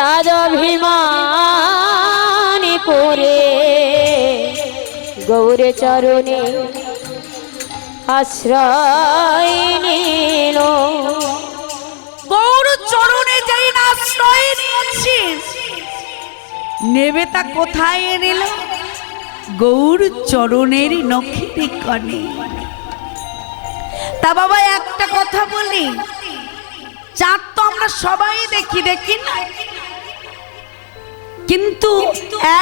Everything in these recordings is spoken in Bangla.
চাঁদ অভিমান করে গৌরে চরণে আশ্রয় নিল। গৌর চরণে যাই না আশ্রয় নিয়েছি, নেবে তা কোথায় নিল গৌর চরণের নখিনী কনে। তা বাবা, একটা কথা বলি, চাঁদ তো আমরা সবাই দেখি দেখি না? কিন্তু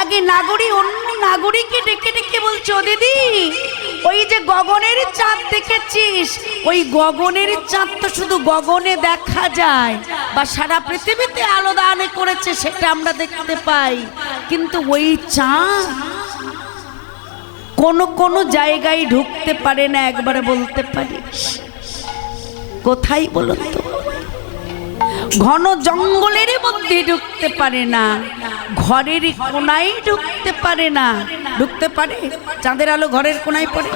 এক নাগরিক অন্য নাগরিককে ডেকে ডেকে বলছো দিদি, ওই যে গগনের চাঁদ দেখেছিস? ওই গগনের চাঁদ তো শুধু গগনে দেখা যায় বা সারা পৃথিবীতে আলো দান করেছে, সেটা আমরা দেখতে পাই। কিন্তু ওই চাঁদ কোন কোন জায়গায় ঢুকতে পারে না, একবারে বলতে পারিস। কোথায় বলুন ঘন জঙ্গলের মধ্যে ঢুকতে পারে না। ঘরের কোনায় ঢুকতে পারে না। ঢুকতে পারে? চাঁদের আলো ঘরের কোনায় পড়ে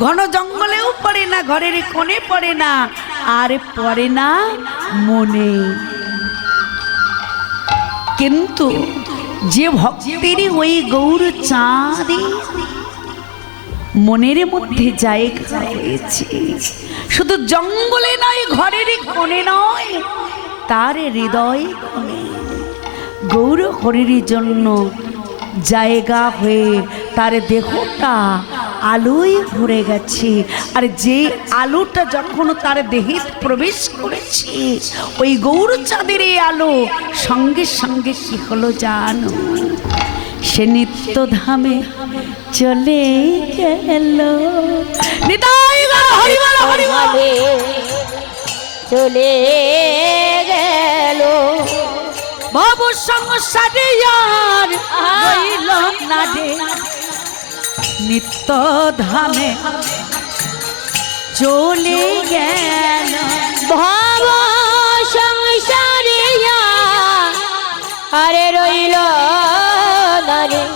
ঘন জঙ্গলেও পড়ে না, ঘরের কোণে পড়ে না। আর পড়ে না মনে। কিন্তু যে ভক্তের ওই গৌর চাঁদে মনের মধ্যে জায়গা হয়েছে। শুধু জঙ্গলে নয় ঘরের কোণে নয়, তার হৃদয় গৌর হরির জন্য জায়গা হয়ে তার দেহটা আলোয় ভরে গেছে। আর যে আলোটা যখন তার দেহে প্রবেশ করেছে, ওই গৌর চাঁদের এই আলো সঙ্গে সঙ্গে কি হলো জানো? সে নিত্য ধামে চলে গেল। চলে গেল। ভব সংসারে আর হইল না রে নিত্য ধামে চলে গেল। ভব সংসারে আরে রইল নারে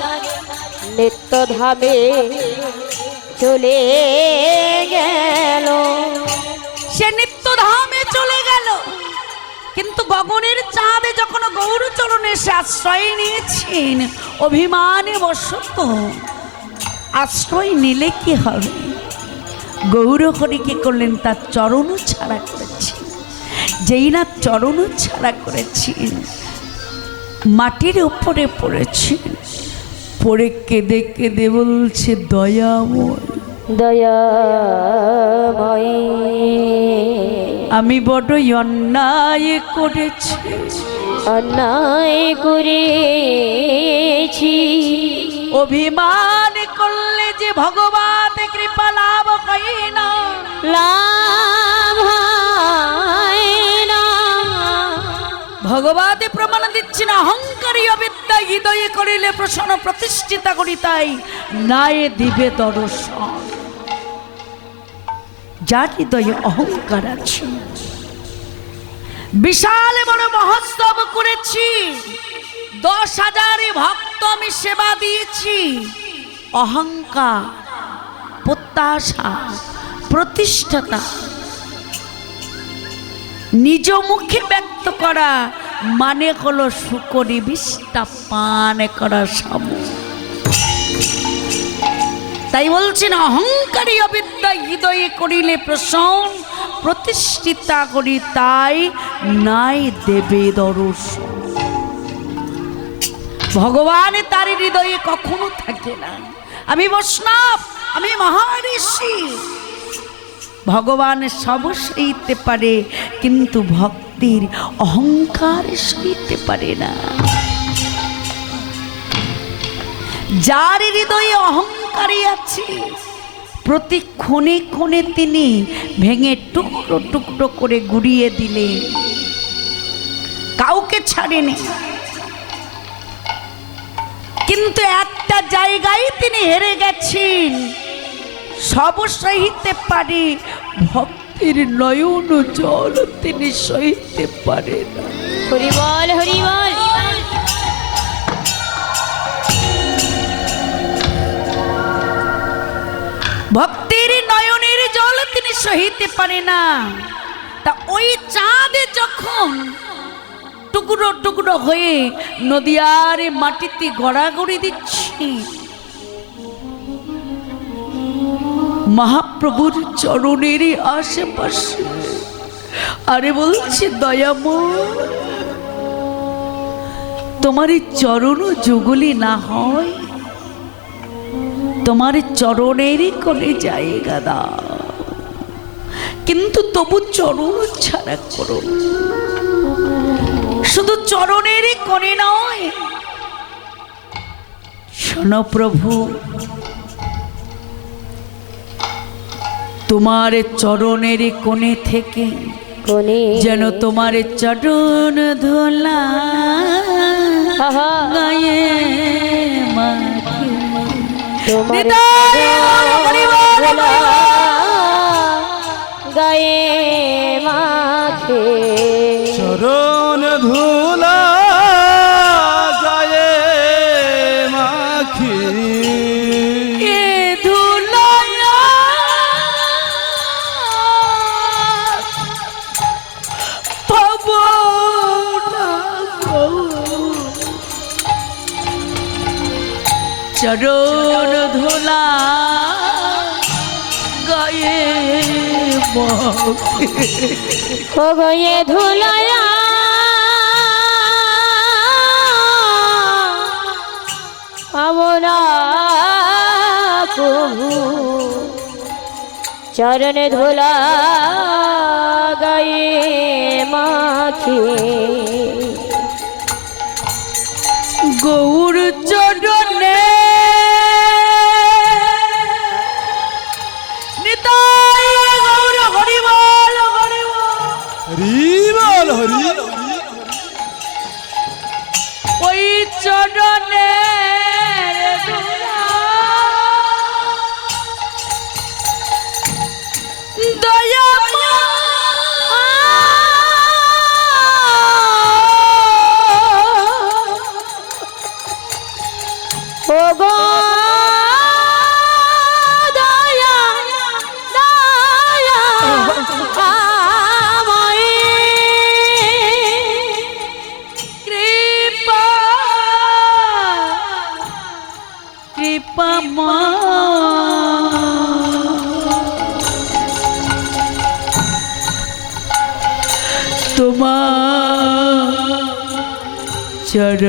নিত্য ধামে চলে গেল। সে নিত্য ধামে চলে গেল। কিন্তু গগনের চাঁদে যখন গৌরচরণে সে আশ্রয় নিয়েছেন, অভিমানে বসত আশ্রয় নিলে কি হবে? গৌর হরিকে করলেন? তার চরণ ছাড়া করেছেন যেই না চরণ ছাড়া করেছেন মাটির উপরে পড়েছেন পড়ে কেঁদে কেঁদে বলছে দয়াময়। দয়াময়। আমি বড়ই অন্যায় করেছি। অন্যায় করেছি। অভিমান করলে যে ভগবান কৃপা লাভ হয় না। লাভ ভগবাদে প্রমাণ দিচ্ছি না অহংকারী হৃদয়ে করিলে প্রসন্ন প্রতিষ্ঠিতা করি তাই নায়ে দিবে দর্শন। যার হৃদয়ে অহংকার আছে, বিশাল বড় মহোৎসব করেছি, দশ হাজারে ভক্ত আমি সেবা দিয়েছি। অহংকার, প্রত্যাশা, প্রতিষ্ঠাতা, নিজ মুখে ব্যক্ত করা মানে হলো শুকরি বিষ্টা পান করা সম তাই বলছেন, অহংকারী অবিদ্যা হৃদয়ে করিলে প্রসন, প্রতিষ্ঠিতা করি তাই নাই দেবে দর্শন। ভগবান তার হৃদয়ে কখনো থাকে না। আমি বৈষ্ণব, আমি মহারিষি ভগবান সব সইতে পারে, কিন্তু ভক্তির অহংকার সইতে পারে না। যার হৃদয়ে অহংকারী আছে, প্রতি ক্ষণে ক্ষণে তিনি ভেঙে টুকরো টুকরো করে গুড়িয়ে দিলেন কাউকে ছাড়েনি। কিন্তু একটা জায়গায় তিনি হেরে গেছেন। সব সহিতে পারে ভক্তির নয়ন জল তিনি সহিতে পারে না ভক্তির নয়নের জল তিনি সহিতে পারে না তা ওই চাঁদে যখন টুকরো টুকরো হয়ে নদিয়ার মাটিতে গড়াগড়ি দিচ্ছি মহাপ্রভুর চরণের আশেপাশে। আরে বলছে, দয়াময়, তোমার চরণ যুগলি না হয়, তোমার চরণেরই কোনে জায়গা দাও। কিন্তু তবু চরণ ছাড়া করো। শুধু চরণেরই কোণে নয়, শোনো প্রভু তোমার চরণের কোণে থেকে যেন তোমার চরণ ধোলা গায়ে মাখে। তোমার চরণ ধুলা গায়ে ও গয়ে ধুলায়া আমরা প্রভু চরণ ধুলা গায়ে মাখি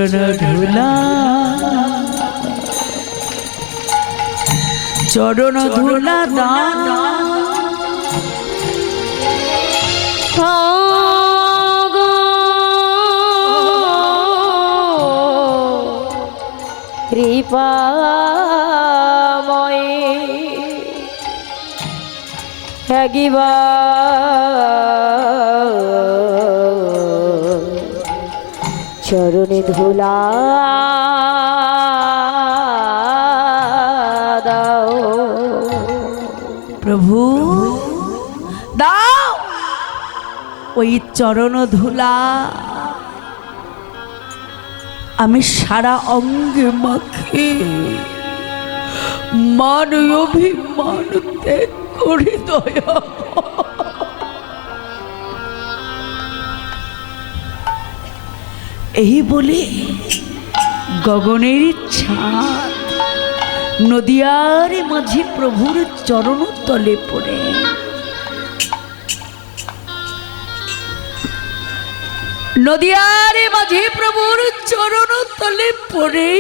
চরণ ধুলা। চরণ ধুলা দান। কৃপাময়। হ্যাগিবা চরণে ধুলা দাও। প্রভু, দাও ওই চরণ ধুলা। আমি সারা অঙ্গে মাখে মান অভিমান ত্যাগ করে দয়া এই বলে গগনের ছাদ নদিয়ার মাঝে প্রভুর চরণ তলে পড়ে। নদিয়ার মাঝে প্রভুর চরণ তলে পড়ে।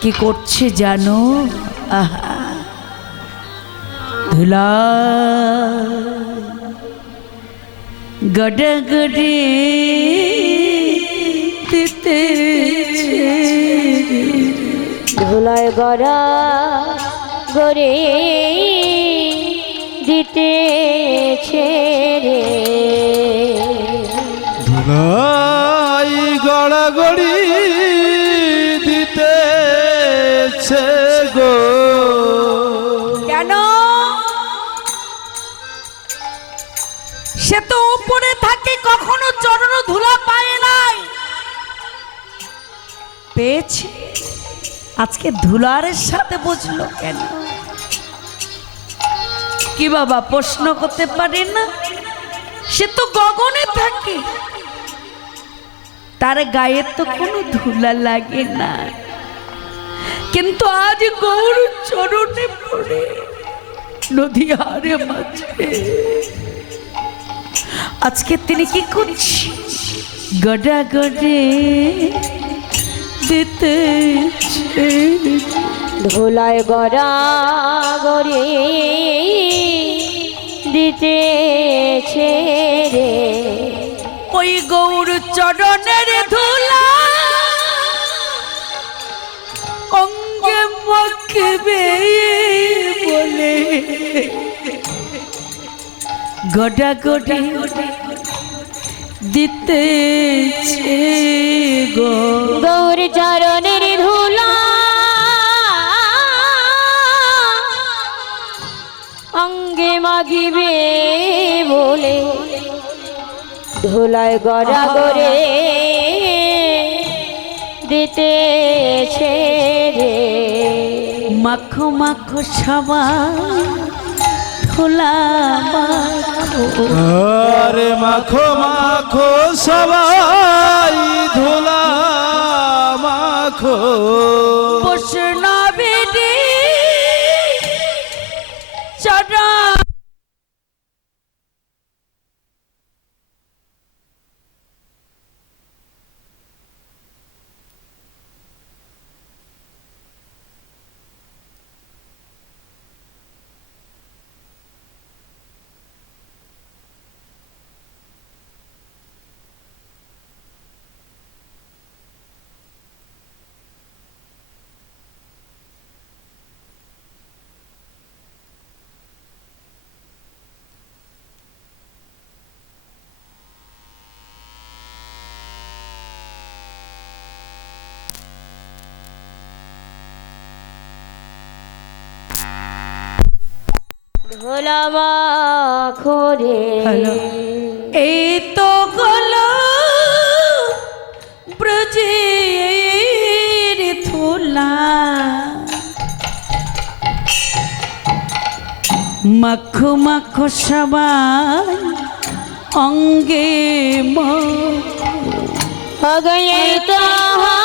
কি করছে জানো? আহা। ধুলা গডগডে তিতে ধুলায় গড়া গড়ে দিতেছে পেয়েছে। আজকে ধুলারের সাথে বুঝলো কেন? কি বাবা, প্রশ্ন করতে পারি না? সে তো গগনে থাকে। তার গায়ে তো কোনো ধুলা লাগে না। কিন্তু আজ গৌর চরণে পড়ে নদী হারে মাঝে। আজকে তিনি কি করছি গডা গডে দিতে ধুলায় গড়া গড়ে দিতেছে রে। ওই গৌর চরণের ধুলা অঙ্গে মকবে বলে। গডা গডে দিতেছে গো। গৌর চরণের ধুলা। অঙ্গে মাগিবে বলে। ধুলায় গড়া গড়ে দিতেছে রে। মাখো মাখো সাবা মাখো আরে মাখো মাখো সবাই ধুলা মাখো। হ্যালো। এই তো গলো ব্রজের থোলা মাখো মাখো সবাই অঙ্গে মা তাহা